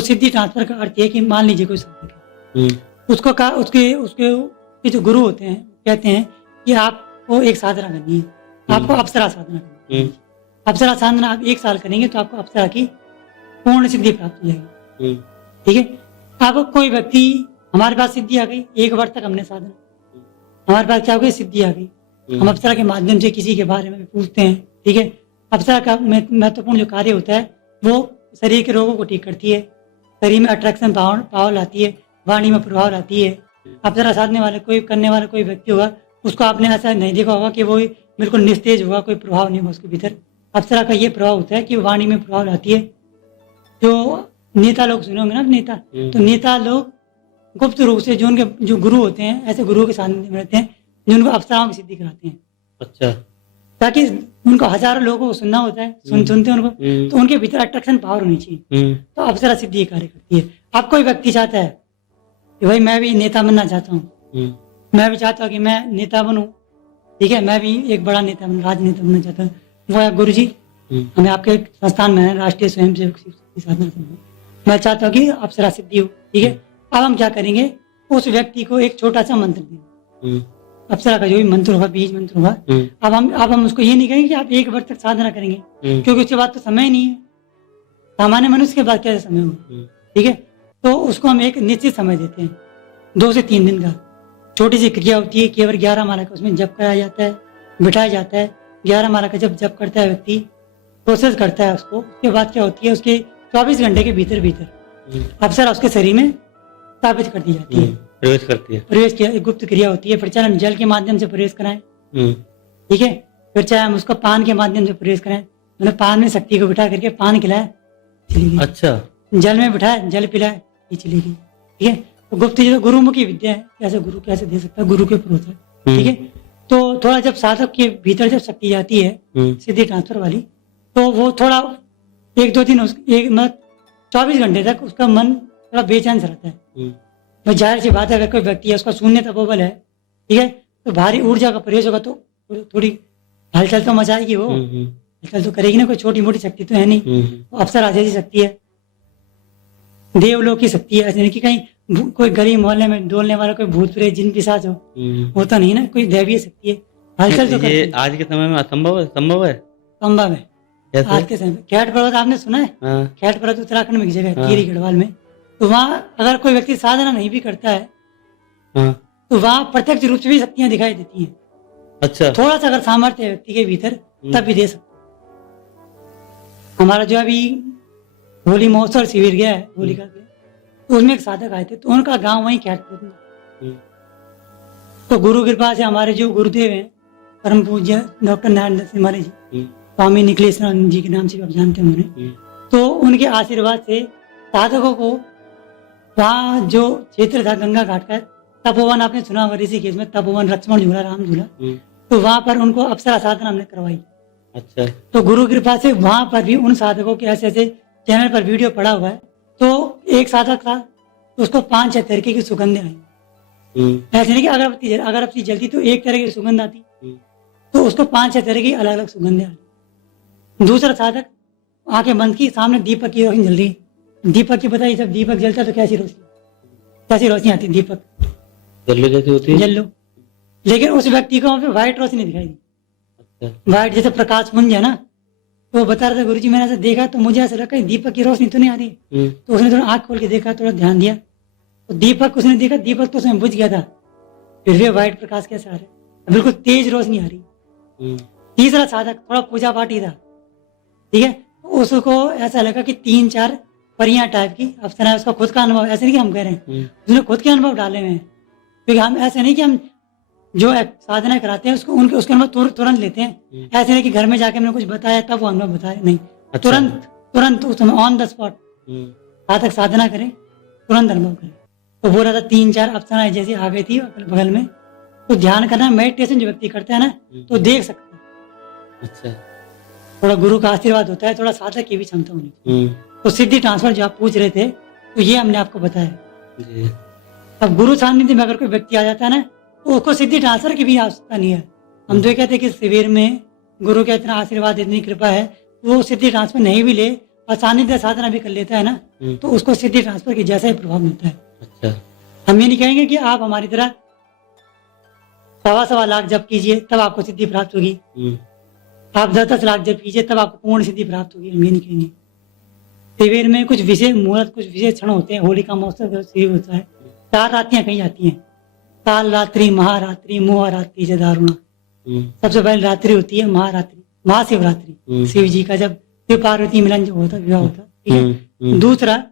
तो सिद्धि ट्रांसफर का अर्थ है कि मान लीजिए कोई साधक है, उसको कहा उसके उसके जो गुरु होते हैं कहते हैं कि आपको एक साधना करनी है, आपको अप्सरा साधना करनी है। अप्सरा साधना आप 1 साल करेंगे तो आपको अप्सरा की पूर्ण सिद्धि प्राप्त हो जाएगी। ठीक है। अब कोई व्यक्ति, हमारे पास सिद्धि आ गई, 1 वर्ष तक हमने साधना, हमारे पास क्या हो गई, सिद्धि आ गई। हम अप्सरा के माध्यम से किसी के बारे में पूछते हैं। ठीक है। अप्सरा का महत्वपूर्ण जो कार्य होता है वो शरीर के रोगों को ठीक करती है, शरीर में अट्रैक्शन पावर लाती है, वाणी में प्रभाव लाती है। अप्सरा साधने वाले कोई करने वाला कोई व्यक्ति होगा, उसको आपने ऐसा नहीं देखा होगा कि वो बिल्कुल निस्तेज होगा, कोई प्रभाव नहीं होगा उसके भीतर। अप्सरा का ये प्रभाव होता है कि वाणी में प्रभाव लाती है। जो नेता लोग सुने होंगे ना, नेता, तो नेता लोग गुप्त रूप से जो उनके जो गुरु होते हैं, ऐसे गुरुओं के सानिध्य में रहते हैं जो उनको अप्सराओं की सिद्धि कराते हैं। अच्छा। ताकि उनको हजारों लोगों को सुनना होता है, सुनते हैं उनको, तो उनके भीतर अट्रैक्शन पावर होनी चाहिए। तो अप्सरा सिद्धि कार्य करती है। अब कोई व्यक्ति चाहता है कि भाई मैं भी नेता बनना चाहता हूँ, मैं भी चाहता हूँ कि मैं नेता बनूं, ठीक है, मैं भी एक बड़ा नेता बनूं, राजनेता बनना चाहता हूँ। वो है गुरु जी, हमें आपके संस्थान में है राष्ट्रीय स्वयंसेवक साधना संघ, मैं चाहता हूँ कि अप्सरा सिद्धि हो। ठीक है। अब हम क्या करेंगे, उस व्यक्ति को एक छोटा सा मंत्र देंगे, अप्सरा का जो भी मंत्र होगा, बीज मंत्र होगा। अब हम उसको ये नहीं कहेंगे कि आप 1 वर्ष तक साधना करेंगे, क्योंकि उसके बाद तो समय नहीं है, सामान्य मनुष्य के बाद क्या समय होगा। ठीक है। तो उसको हम एक निश्चित समय देते हैं, 2 से 3 दिन का। छोटी सी क्रिया होती है, केवल 11 माला का उसमें जप कराया जाता है, बिठाया जाता है। 11 माला का जब करता है व्यक्ति, प्रोसेस करता है उसको, उसके बाद क्या होती है, उसके 24 घंटे के भीतर अप्सरा उसके शरीर में स्थापित कर दी जाती है, प्रवेश करती है। प्रवेश किया, एक गुप्त क्रिया होती है। फिर चाहे हम जल के माध्यम से प्रवेश कराएं, ठीक है, फिर चाहे हम उसको पान के माध्यम से प्रवेश कराएं, मैंने पान में शक्ति को बिठा करके पान खिलाया, चली गई। अच्छा। जल में बिठाया, जल पिलाया, ये चली गई। ठीक है। तो गुप्त जो गुरुमुखी विद्या है, कैसे गुरु कैसे दे सकता है, गुरु के प्रोत्साहन। ठीक है। तो थोड़ा जब साधक के भीतर जब शक्ति जाती है सिद्धि ट्रांसफर वाली, तो वो थोड़ा 1-2 दिन 24 घंटे तक उसका मन थोड़ा बेचैन सा रहता है। तो जाहिर सी बात है, अगर कोई व्यक्ति है उसका शून्य तपोबल है, ठीक है, तो भारी ऊर्जा का प्रयोग होगा तो थोड़ी हलचल तो मचाएगी, वो हलचल तो करेगी ना, कोई छोटी मोटी शक्ति तो है नहीं। अप्सरा जैसी शक्ति है, देवलोक की शक्ति है। ऐसे नहीं कि कहीं कोई गरीब मोहल्ले में डोलने वाला कोई भूत प्रेत जिन पिशाच हो, होता नहीं ना, कोई दैवीय शक्ति है। हलचल तो ये आज के समय में असंभव है, संभव है, संभव है आज के समय। कैट पर्वत आपने सुना है? कैट पर्वत उत्तराखंड में एक जगह है, टिहरी गढ़वाल में। तो वहाँ अगर कोई व्यक्ति साधना नहीं भी करता है, तो वहाँ प्रत्यक्ष रूप से भी शक्तियां दिखाई देती हैं। अच्छा। थोड़ा सा अगर सामर्थ्य है व्यक्ति के भीतर, तब भी दे सकते। हमारा जो अभी होली महोत्सव शिविर गया है, होलिका के, तो उसमें एक साधक आए थे, तो उनका गांव वहीं कैटपुर में। तो गुरु कृपा से हमारे जो गुरुदेव हैं, परम पूज्य डॉक्टर नारायण सिंह महाराज जी, स्वामी निखिलेश्वरानंद जी के नाम से आप जानते हैं उन्हें, तो उनके आशीर्वाद से साधकों को वहाँ जो क्षेत्र था गंगा घाट का, तपोवन आपने सुना होगा, ऋषिकेश में तपोवन, लक्ष्मण झूला, राम झूला, तो वहाँ पर उनको अप्सरा साधना हमने करवाई। अच्छा। तो गुरु कृपा से वहाँ पर भी उन साधकों के ऐसे ऐसे चैनल पर वीडियो पड़ा हुआ है। तो एक साधक था, तो उसको 5-6 तरीके की सुगंधें आई। ऐसे नहीं कि अगरबत्ती जलती तो एक तरह की सुगंध आती, तो उसको 5-6 तरह की अलग अलग सुगंधें आई। दूसरा साधक आंखें बंद की, सामने दीपक की रोशनी जल रही, दीपक की बताइए, जब दीपक जलता तो कैसी रोशनी आती, दीपक जल्लो जैसी होती है, जल्लो। लेकिन उस व्यक्ति को वहाँ पे व्हाइट रोशनी दिखाई दी। अच्छा। व्हाइट जैसे प्रकाश पुंज है ना, तो वो बता रहा था, गुरुजी मैंने ऐसा देखा तो मुझे ऐसा लगा दीपक की रोशनी तो नहीं आ रही। तो उसने थोड़ा आंख खोल के देखा, थोड़ा ध्यान दिया, तो दीपक उसने देखा, दीपक तो उसमें बुझ गया था, फिर भी व्हाइट प्रकाश कैसे आ रहा है, बिल्कुल तेज रोशनी आ रही। तीसरा साधक थोड़ा पूजा पाठी था, ठीक है, उसको ऐसा लगा कि 3-4 परियां टाइप की अप्सरा, उसका खुद का अनुभव, ऐसे नहीं कि हम कह रहे हैं, उसने खुद के अनुभव डाले हुए हैं। क्योंकि हम ऐसे नहीं कि हम जो साधना कराते हैं उसको उसके अनुभव तुरंत लेते हैं। ऐसे नहीं कि घर में जाके हमने कुछ बताया तब वो अनुभव बताया, नहीं। अच्छा। तुरंत उस समय ऑन द स्पॉट साधक साधना करे, तुरंत अनुभव करे। तो बोला था 3-4 अप्सराएं जैसी आ गई थी अगल बगल में। तो ध्यान करना, मेडिटेशन जो व्यक्ति करता है ना, तो देख सकता है। अच्छा। थोड़ा गुरु का आशीर्वाद होता है, थोड़ा साधक की भी क्षमता होनी चाहिए। तो सिद्धि ट्रांसफर जो आप पूछ रहे थे, तो ये हमने आपको बताया। अब गुरु सानिध्य में अगर कोई व्यक्ति आ जाता है ना, तो उसको सिद्धि ट्रांसफर की भी आवश्यकता नहीं है। हम तो कहते हैं कि शिविर में गुरु का इतना आशीर्वाद, इतनी कृपा है, वो सिद्धि ट्रांसफर नहीं भी ले, और सानिध्य साधना भी कर लेता है ना, तो उसको सिद्धि ट्रांसफर के जैसा ही प्रभाव मिलता है। अच्छा। हम ये नहीं कहेंगे कि आप हमारी तरह 1.25 लाख जप कीजिए तब आपको सिद्धि प्राप्त होगी, आप 10-10 लाख जप कीजिए तब आपको पूर्ण सिद्धि प्राप्त होगी, हम ये नहीं कहेंगे। शिविर में कुछ विशेष मुहूर्त, कुछ विशेष क्षण होते हैं। होली का महोत्सव शिविर होता है, 4 रात्रियां कही जाती हैं, काल रात्रि, महारात्रि, मोहरात्रि से दारुणा। सबसे पहले रात्रि होती है महारात्रि, महाशिवरात्रि, शिव जी का जब शिव पार्वती मिलन जो होता विवाह होता, ठीक है। दूसरा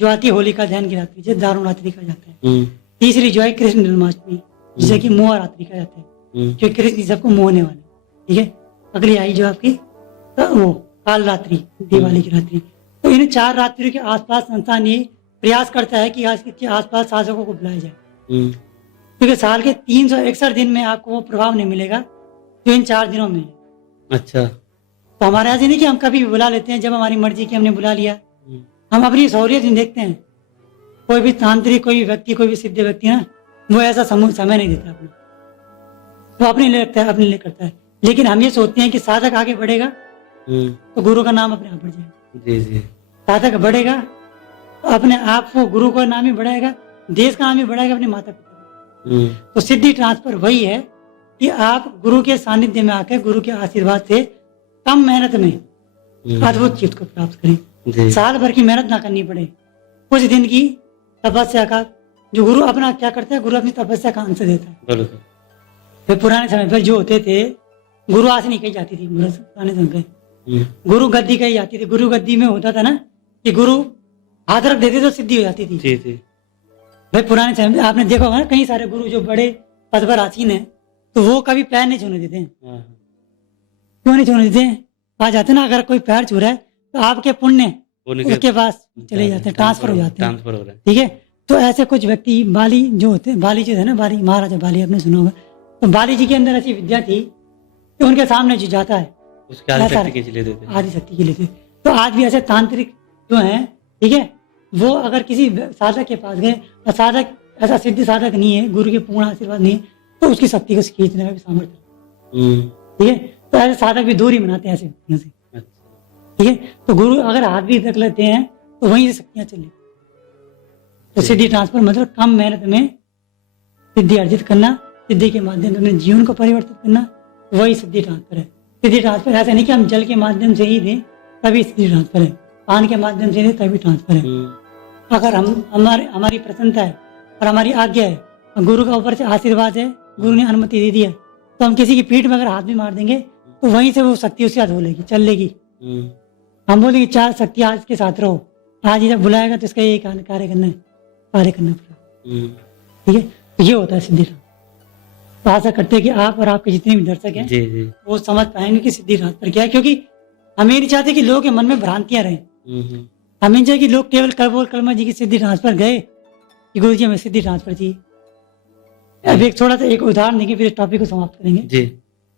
जो आती है होलिका दहन की रात्रि, जिसे दारुण रात्रि कहा जाता है। तीसरी जो है कृष्ण जन्माष्टमी, जिसे कि मोह रात्रि कहा जाता है, जो कृष्ण जी सबको मोहने वाले, ठीक है। अगली आई जो आपकी वो काल रात्रि, दिवाली की रात्रि। तो इन 4 रात्रियों के आसपास संस्थान ये प्रयास करता है कि आज के आसपास साधकों को बुलाया जाए, क्योंकि साल के 361 दिन में आपको वो प्रभाव नहीं मिलेगा जो इन 4 दिनों में। अच्छा। तो हमारे ऐसे नहीं कि हम कभी भी बुला लेते हैं, जब हमारी मर्जी की हमने बुला लिया। हम अपनी सहूलियत नहीं देखते हैं। कोई भी तांत्रिक, कोई भी व्यक्ति, कोई भी सिद्ध व्यक्ति ना, वो ऐसा समय नहीं देता अपना, वो अपने लिए रखता है, अपने लिए करता है। लेकिन हम ये सोचते हैं कि साधक आगे बढ़ेगा तो गुरु का नाम अपने आप बढ़ जाएगा। जी जी। साधक बढ़ेगा तो अपने आप वो गुरु का नाम ही बढ़ाएगा, देश का नाम ही बढ़ाएगा, अपने माता पिता का। तो सिद्धि ट्रांसफर वही है कि आप गुरु के सानिध्य में आकर गुरु के आशीर्वाद से कम मेहनत में अद्भुत चीज को प्राप्त करें। साल भर की मेहनत ना करनी पड़े, कुछ दिन की तपस्या का, जो गुरु अपना क्या करता है, गुरु अपनी तपस्या का अंश देता है। फिर पुराने समय पर जो होते थे, गुरु आसनी कही जाती थी, पुराने समय पे गुरु गद्दी कही जाती थी। गुरु गद्दी में होता था ना कि गुरु हाथ रख देते तो सिद्धि हो जाती थी। जी जी। भाई पुराने समय में आपने देखा होगा ना, कई सारे गुरु जो बड़े पद पर आसीन है, तो वो कभी पैर नहीं छूने देते हैं। क्यों नहीं छूने देते हैं? कहा जाता है ना, अगर कोई पैर छू रहा है तो आपके पुण्य उसके पास चले जाते हैं, ट्रांसफर हो जाते हैं, ठीक है। तो ऐसे कुछ व्यक्ति बाली जो होते हैं, बाली जो है ना, बाली महाराजा बाली, आपने सुना होगा। तो बाली जी के अंदर ऐसी विद्या थी कि उनके सामने जो जाता है उसके आदि शक्ति के लिए देते, आदि शक्ति के लिए। तो आज भी ऐसे तांत्रिक जो हैं, ठीक है, वो अगर किसी साधक के पास गए और साधक ऐसा सिद्ध साधक नहीं है, गुरु के पूर्ण आशीर्वाद नहीं है, तो उसकी शक्ति को खींचने का भी सामर्थ्य, ठीक है। तो ऐसे साधक भी दूरी बनाते हैं ऐसे व्यक्तियों से, ठीक है। तो गुरु अगर हाथ भी रख लेते हैं तो वहीं से शक्तियां चले। तो सिद्धि ट्रांसफर मतलब कम मेहनत में सिद्धि अर्जित करना, सिद्धि के माध्यम से अपने जीवन को परिवर्तित करना, वही सिद्धि ट्रांसफर है। सिद्धि ट्रांसफर ऐसा नहीं कि हम जल के माध्यम से ही दें तभी सिद्धि ट्रांसफर है, पान के माध्यम से दें तभी ट्रांसफर है। अगर हम हमारी प्रसन्नता है और हमारी आज्ञा है और गुरु का ऊपर से आशीर्वाद है, गुरु ने अनुमति दे दी है, तो हम किसी की पीठ में अगर हाथ भी मार देंगे तो वहीं से वो शक्ति उसके साथ बोलेगी, चल लेगी। हम बोलेंगे 4 शक्ति आज के साथ रहो, आज जब बुलाएगा तो इसका यही कार्य करना है, कार्य करना पड़ेगा, ठीक है। तो ये होता है सिद्धि। तो आशा करते हैं कि आप और आपके जितने भी दर्शक हैं, जी जी, वो समझ पाएंगे कि सिद्धि ट्रांसफर क्या है। क्योंकि हम ये नहीं चाहते कि लोगों के मन में भ्रांतियां रहें। हम ये चाहते कि लोग केवल कलमा जी की सिद्धि ट्रांसफर गए कि गुरु जी हमें सिद्धि ट्रांसफर चाहिए। अब एक थोड़ा सा एक उदाहरण देंगे, फिर इस टॉपिक को समाप्त करेंगे। जी।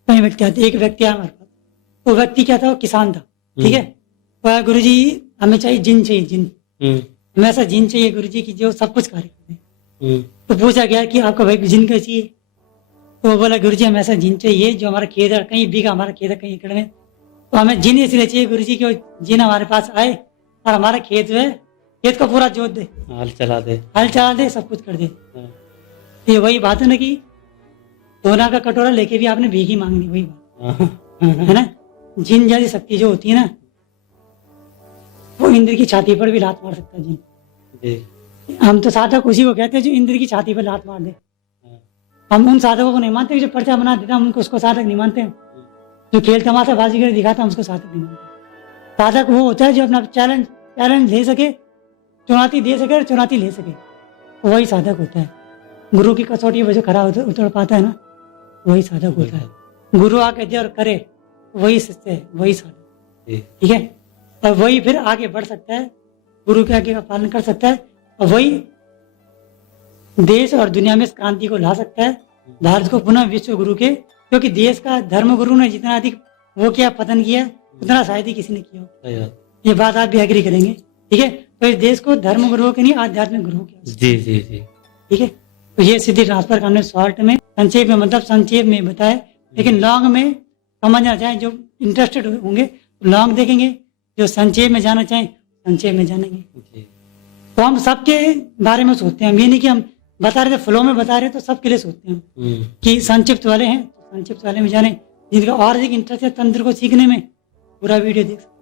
कई व्यक्ति आते, एक व्यक्ति आया हमारे पास, वो व्यक्ति क्या था, वो किसान था, ठीक है। तो गुरु जी हमें चाहिए जिन, चाहिए जिन, हमें ऐसा जिन चाहिए गुरु जी की जो सब कुछ कार्य करे। तो पूछा गया कि आपका भाई जिन का चाहिए? तो वो बोला गुरु जी हमें ऐसा जिन चाहिए जो हमारा खेत है, कहीं बीघा हमारा खेत है, कहीं एकड़ में, तो हमें जिन इसलिए चाहिए गुरु जी कि जिन हमारे पास आए और हमारा खेत है, खेत को पूरा जोत दे, हल चला दे, सब कुछ कर दे। ये वही बात है ना कि सोना का कटोरा लेके भी आपने भीख ही मांगनी, वही बात है ना। जिन जैसी शक्ति जो होती है ना, वो इंद्र की छाती पर भी लात मार सकता है जिन। हम तो साधक उसी को कहते हैं जो इंद्र की छाती पर लात मार दे। हम उन साधकों को नहीं मानते जो पर्चा बना देता, हम उनको उसको साधक नहीं मानते। जो खेल तमाशा बाजी कर दिखाता हम उसको साधक नहीं मानते। साधक वो होता है जो अपना चैलेंज ले सके, चुनौती दे सके और चुनौती ले सके, वही साधक होता है। गुरु की कसौटी पर जो खरा उतर पाता है ना, वही साधक होता है। गुरु आके दे और करे, वही शिष्य है, वही साधक, ठीक है। और वही फिर आगे बढ़ सकता है, गुरु के आगे का पालन कर सकता है, और वही देश और दुनिया में इस क्रांति को ला सकता है, भारत को पुनः विश्व गुरु के, क्योंकि देश का धर्म गुरु ने जितना अधिक वो किया, पतन किया, उतना शायद ही किसी ने किया। ये बात आप भी एग्री करेंगे, ठीक है। तो इस देश को धर्म गुरुओं के नहीं, आध्यात्मिक गुरुओं के, जी जी जी, ठीक है। तो ये सिद्धि ट्रांसफर का हमने शॉर्ट में, संक्षेप में, मतलब संक्षेप में बताया, लेकिन लॉन्ग में समझना चाहे जो इंटरेस्टेड होंगे लॉन्ग देखेंगे, जो संक्षेप में जाना चाहें संक्षेप में जानेंगे। जी। तो हम सबके बारे में सोचते हैं, हम ये नहीं कि हम बता रहे थे फ्लो में बता रहे तो सबके लिए सोचते हैं कि संक्षिप्त वाले हैं तो संक्षिप्त वाले में जाने, जिनका और अधिक इंटरेस्ट है तंत्र को सीखने में पूरा वीडियो देख सकते हैं।